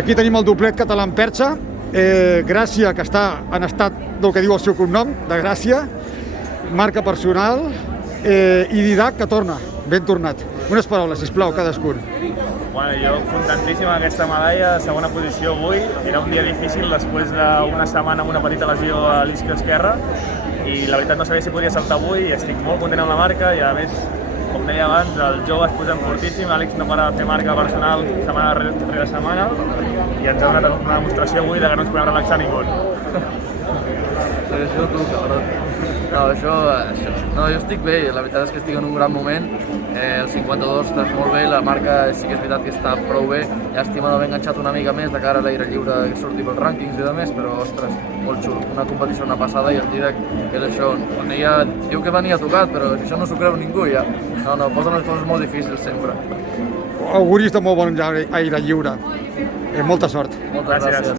Aquí tenim el doblet català en perxa, Gràcia, que està en estat del que diu el seu cognom, de Gràcia, marca personal, i Didac, que torna, ben tornat. Unes paraules, sisplau, cadascun. Bueno, jo contentíssim amb aquesta medalla, segona posició avui. Era un dia difícil després d'una setmana amb una petita lesió a l'isque esquerra i la veritat no sabia si podia saltar avui i estic molt content amb la marca i a més, com deia abans, el jove es posa fortíssim, l'Àlex no para de fer marca personal setmana rere setmana i ens ha donat una demostració avui de que no ens podem relaxar ningú. Això tu, cabrón. No, jo estic bé, la veritat és que estic en un gran moment. El 52 està molt bé, la marca sí que és veritat que està prou bé. Llàstima d'haver enganxat una mica més de cara a l'aire lliure que surti pels rànquings i demés, però ostres, molt xulo. Una competició, una passada i el Didac és això. Diu que venia tocat, però això no s'ho creu ningú ja. No, posen les coses molt difícils sempre. Auguris de molt bon aire lliure. Molta sort. Moltes gràcies.